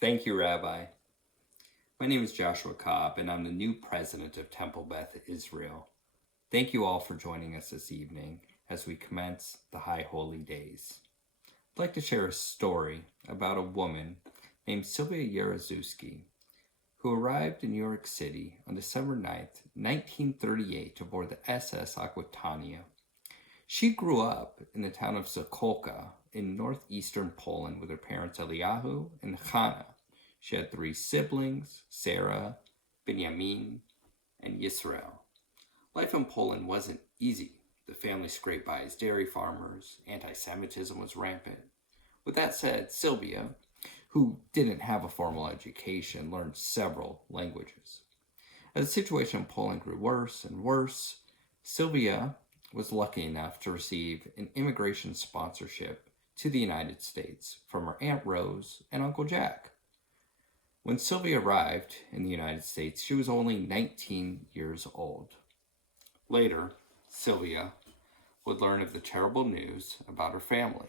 Thank you, Rabbi. My name is Joshua Cobb, and I'm the new president of Temple Beth, Israel. Thank you all for joining us this evening as we commence the High Holy Days. I'd like to share a story about a woman named Sylvia Jaruzelski who arrived in New York City on December 9th, 1938 aboard the SS Aquitania. She grew up in the town of Sokolka in northeastern Poland with her parents Eliyahu and Chana. She had 3 siblings, Sarah, Benjamin, and Yisrael. Life in Poland wasn't easy. The family scraped by as dairy farmers. Anti-Semitism was rampant. With that said, Sylvia, who didn't have a formal education, learned several languages. As the situation in Poland grew worse and worse, Sylvia was lucky enough to receive an immigration sponsorship to the United States from her Aunt Rose and Uncle Jack. When Sylvia arrived in the United States, she was only 19 years old. Later, Sylvia would learn of the terrible news about her family.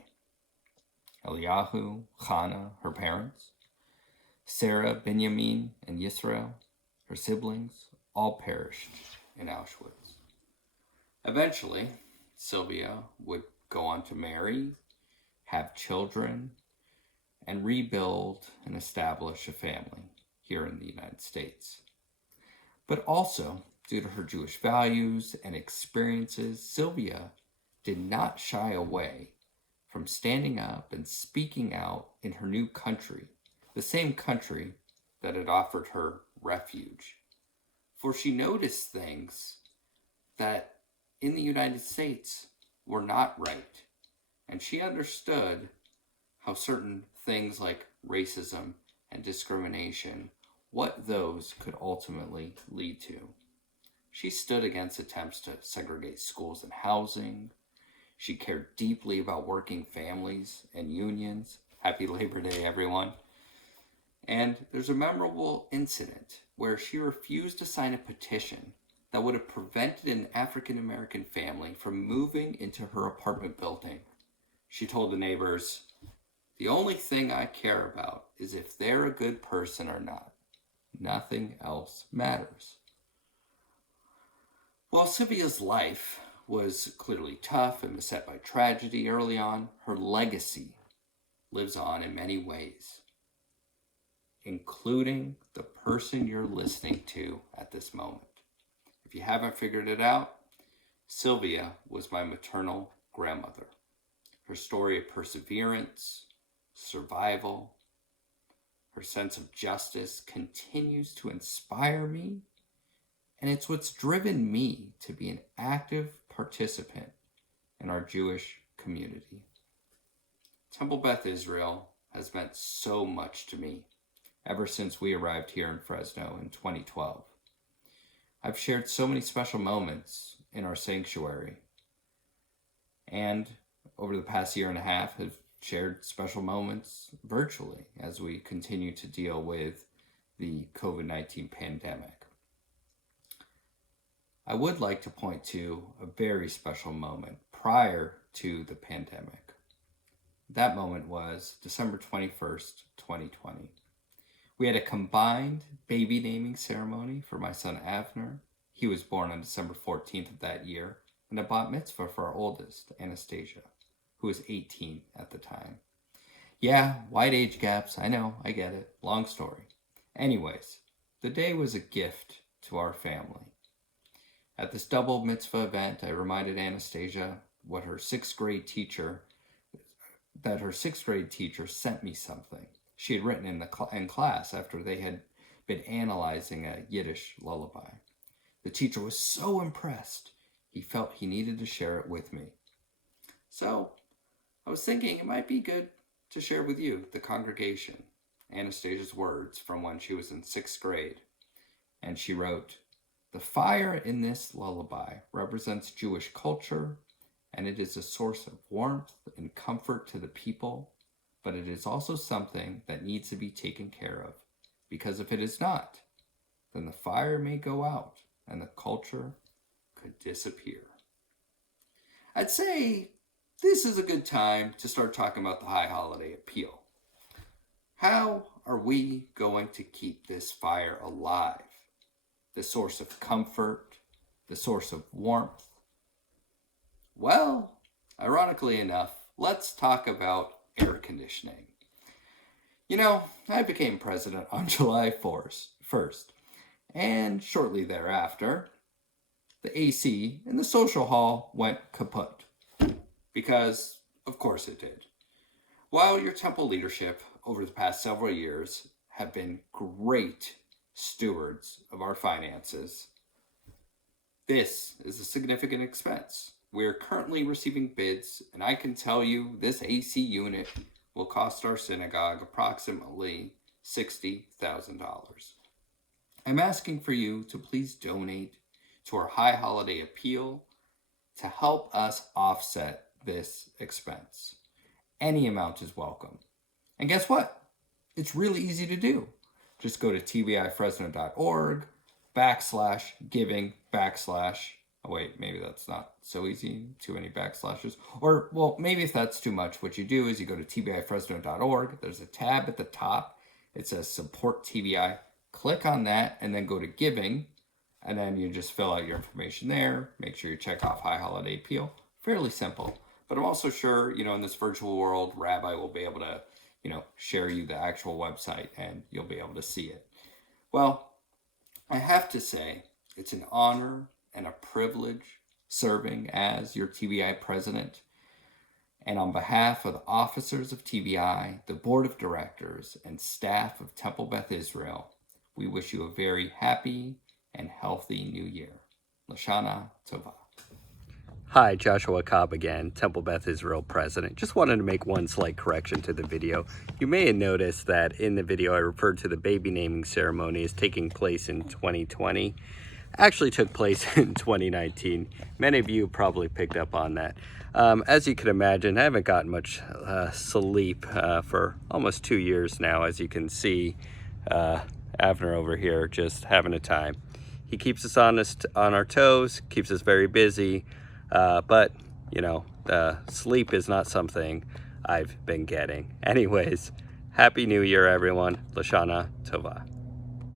Eliyahu, Chana, her parents, Sarah, Benjamin, and Yisrael, her siblings, all perished in Auschwitz. Eventually, Sylvia would go on to marry, have children, and rebuild and establish a family here in the United States. But also, due to her Jewish values and experiences, Sylvia did not shy away from standing up and speaking out in her new country, the same country that had offered her refuge. For she noticed things that in the United States were not right, and she understood how certain things like racism and discrimination, what those could ultimately lead to. She stood against attempts to segregate schools and housing. She cared deeply about working families and unions. Happy Labor Day, everyone. And there's a memorable incident where she refused to sign a petition that would have prevented an African American family from moving into her apartment building. She told the neighbors, "The only thing I care about is if they're a good person or not. Nothing else matters." While Sylvia's life was clearly tough and beset by tragedy early on, her legacy lives on in many ways, including the person you're listening to at this moment. If you haven't figured it out, Sylvia was my maternal grandmother. Her story of perseverance, survival, her sense of justice continues to inspire me, and it's what's driven me to be an active participant in our Jewish community. Temple Beth Israel has meant so much to me ever since we arrived here in Fresno in 2012. I've shared so many special moments in our sanctuary, and over the past year and a half have shared special moments virtually as we continue to deal with the COVID-19 pandemic. I would like to point to a very special moment prior to the pandemic. That moment was December 21st, 2020. We had a combined baby naming ceremony for my son Avner. He was born on December 14th of that year, and a bat mitzvah for our oldest, Anastasia, who was 18 at the time. Yeah, wide age gaps, I know, I get it. Long story. Anyways, the day was a gift to our family. At this double mitzvah event, I reminded Anastasia that her sixth grade teacher sent me something she had written in class after they had been analyzing a Yiddish lullaby. The teacher was so impressed, he felt he needed to share it with me. So I was thinking it might be good to share with you, the congregation, Anastasia's words from when she was in 6th grade. And she wrote, "The fire in this lullaby represents Jewish culture, and it is a source of warmth and comfort to the people, but it is also something that needs to be taken care of, because if it is not, then the fire may go out and the culture could disappear." I'd say this is a good time to start talking about the high holiday appeal. How are we going to keep this fire alive? The source of comfort, the source of warmth? Well, ironically enough, let's talk about air conditioning. You know, I became president on July 1st, and shortly thereafter, the AC in the social hall went kaput. Because, of course it did. While your temple leadership over the past several years have been great stewards of our finances, this is a significant expense. We're currently receiving bids, and I can tell you this AC unit will cost our synagogue approximately $60,000. I'm asking for you to please donate to our High Holiday Appeal to help us offset this expense. Any amount is welcome. And guess what? It's really easy to do. Just go to tbifresno.org/giving/ oh wait, maybe that's not so easy, too many backslashes. Or, well, maybe if that's too much, what you do is you go to tbifresno.org. There's a tab at the top. It says Support TBI. Click on that and then go to Giving. And then you just fill out your information there. Make sure you check off High Holiday Appeal. Fairly simple. But I'm also sure, in this virtual world, Rabbi will be able to, share you the actual website and you'll be able to see it. Well, I have to say, it's an honor and a privilege serving as your TBI president. And on behalf of the officers of TBI, the board of directors, and staff of Temple Beth Israel, we wish you a very happy and healthy new year. Lashana Tova. Hi, Joshua Cobb again, Temple Beth Israel president. Just wanted to make one slight correction to the video. You may have noticed that in the video I referred to the baby naming ceremony as taking place in 2020. Actually took place in 2019. Many of you probably picked up on that. As you can imagine, I haven't gotten much sleep for almost 2 years now. As you can see, Avner over here just having a time. He keeps us on our toes, keeps us very busy, but sleep is not something I've been getting. Anyways, Happy New Year, everyone. Lashana Tova.